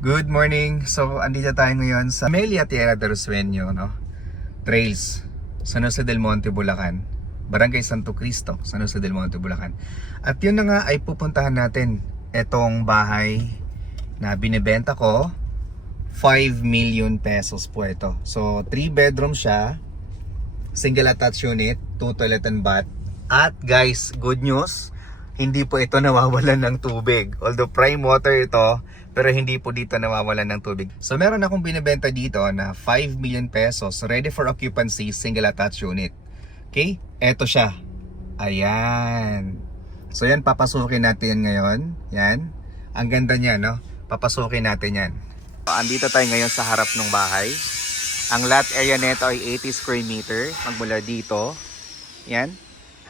Good morning. So, andito tayo ngayon sa Amelia Tierra de Rosmeño, no? Trails, San Jose del Monte, Bulacan. Barangay Santo Cristo, San Jose del Monte, Bulacan. At yun na nga ay pupuntahan natin etong bahay na binibenta ko. 5 million pesos po ito. So, 3 bedroom siya. Single attached unit, 2 toilet and bath. At guys, good news, hindi po ito nawawalan ng tubig. Although prime water ito, pero hindi po dito nawawalan ng tubig. So meron akong binibenta dito na 5 million pesos, ready for occupancy, single attached unit. Okay? Eto siya. Ayan. So yan, papasukin natin ngayon. Yan. Ang ganda niya, no? Papasukin natin yan. Andito tayo ngayon sa harap ng bahay. Ang lot area nito ay 80 square meter. Magmula dito, yan,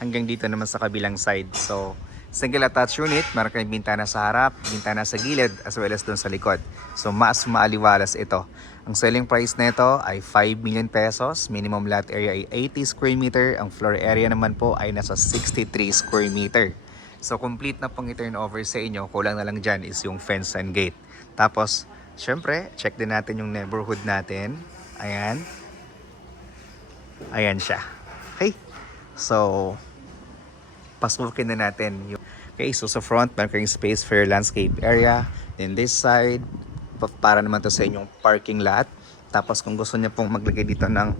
hanggang dito naman sa kabilang side. So, single attached unit, meron kayong bintana sa harap, bintana sa gilid, as well as doon sa likod. So, mas maaliwalas ito. Ang selling price nito ay 5 million pesos. Minimum lot area ay 80 square meter. Ang floor area naman po ay nasa 63 square meter. So, complete na pong i-turn over sa inyo. Kulang na lang dyan is yung fence and gate. Tapos, syempre, check din natin yung neighborhood natin. Ayan. Ayan siya. Okay. So, pasukin na natin. Okay, so sa front, meron kayong space for your landscape area. Then this side, para naman to sa inyong parking lot. Tapos kung gusto niyo pong maglagay dito ng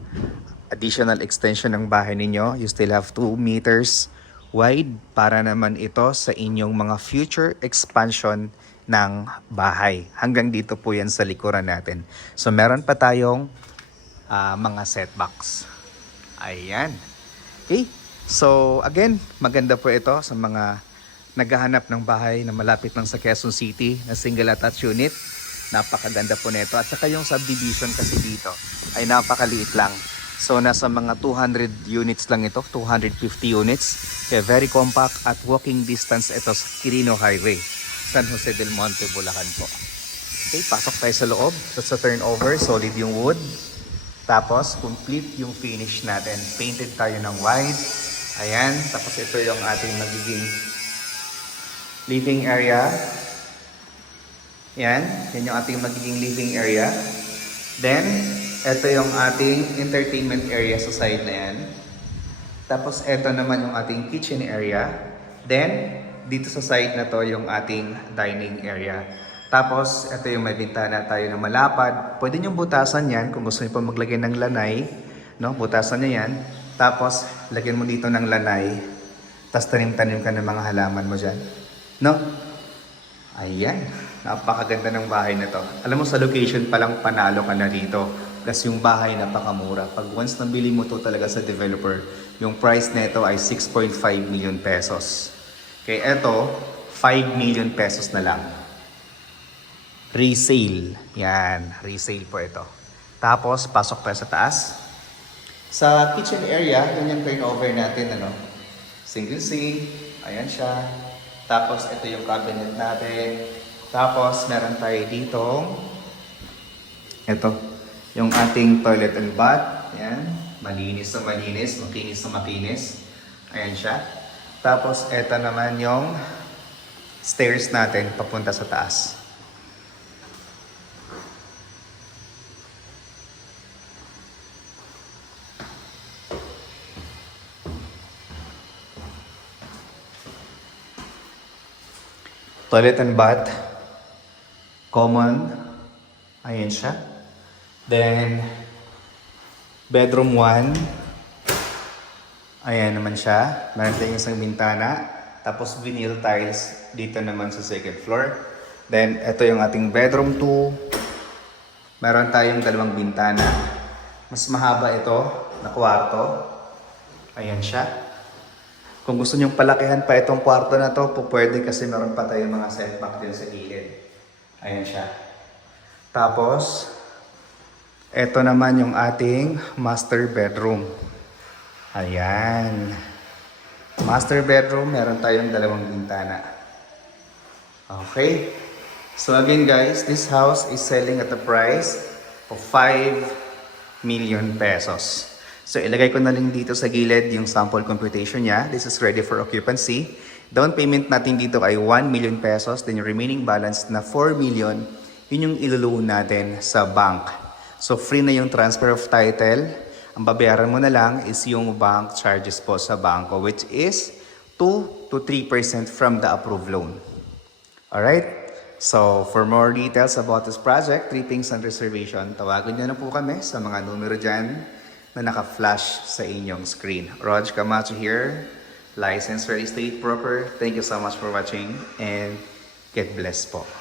additional extension ng bahay ninyo, you still have 2 meters wide para naman ito sa inyong mga future expansion ng bahay. Hanggang dito po yan sa likuran natin. So meron pa tayong mga setbacks. Ayan. Okay. So again, maganda po ito sa mga naghahanap ng bahay na malapit lang sa Quezon City na single attached unit. Napakaganda po nito. At saka yung subdivision kasi dito ay napakaliit lang. So nasa mga 200 units lang ito, 250 units. Kaya very compact at walking distance ito sa Quirino Highway, San Jose del Monte, Bulacan po. Okay, pasok tayo sa loob. So sa turnover, solid yung wood. Tapos complete yung finish natin. Painted tayo ng white. Ayan, tapos ito yung ating magiging living area. Yan, yan yung ating magiging living area. Then, ito yung ating entertainment area sa side na yan. Tapos, ito naman yung ating kitchen area. Then, dito sa side na to yung ating dining area. Tapos, ito yung may bintana tayo na malapad. Pwede nyo butasan yan kung gusto nyo pa maglagay ng lanay. No? Butasan nyo yan. Tapos, lagyan mo dito ng lanay. Tapos, tanim-tanim ka ng mga halaman mo dyan. No? Ayan. Napakaganda ng bahay na to. Alam mo, sa location pa lang panalo ka na dito. Kasi yung bahay napakamura. Pag once nabili mo to talaga sa developer, yung price nito ay 6.5 million pesos. Kaya eto, 5 million pesos na lang. Resale. Yan. Resale po ito. Tapos, pasok tayo sa taas. Sa kitchen area, yun yung turnover natin, ano? Single sink. Ayan siya. Tapos, ito yung cabinet natin. Tapos, meron tayo dito. Ito. Yung ating toilet and bath. Ayan. Malinis na malinis. Makinis na makinis. Ayan siya. Tapos, ito naman yung stairs natin papunta sa taas. Toilet and bath, common, ayan siya. Then, bedroom 1, ayan naman siya. Meron tayong isang bintana. Tapos, vinyl tiles dito naman sa second floor. Then, ito yung ating bedroom 2. Meron tayong 2 bintana. Mas mahaba ito na kwarto. Ayan siya. Kung gusto nyong palakihan pa itong kwarto na to, pwede kasi meron pa tayong mga setback din sa gilid. Ayan siya. Tapos, ito naman yung ating master bedroom. Ayan. Master bedroom, meron tayong 2 bintana. Okay. So again guys, this house is selling at a price of 5 million pesos. So ilagay ko na lang dito sa gilid yung sample computation niya. This is ready for occupancy. Down payment natin dito ay 1 million pesos. Then yung remaining balance na 4 million yun yung iluluhon natin sa bank. So free na yung transfer of title. Ang babayaran mo na lang is yung bank charges po sa banko, which is 2 to 3% from the approved loan. Alright? So, for more details about this project, 3 things on reservation, tawagan nyo na po kami sa mga numero dyan na naka-flash sa inyong screen. Rog Camacho here, licensed real estate broker. Thank you so much for watching and get blessed po.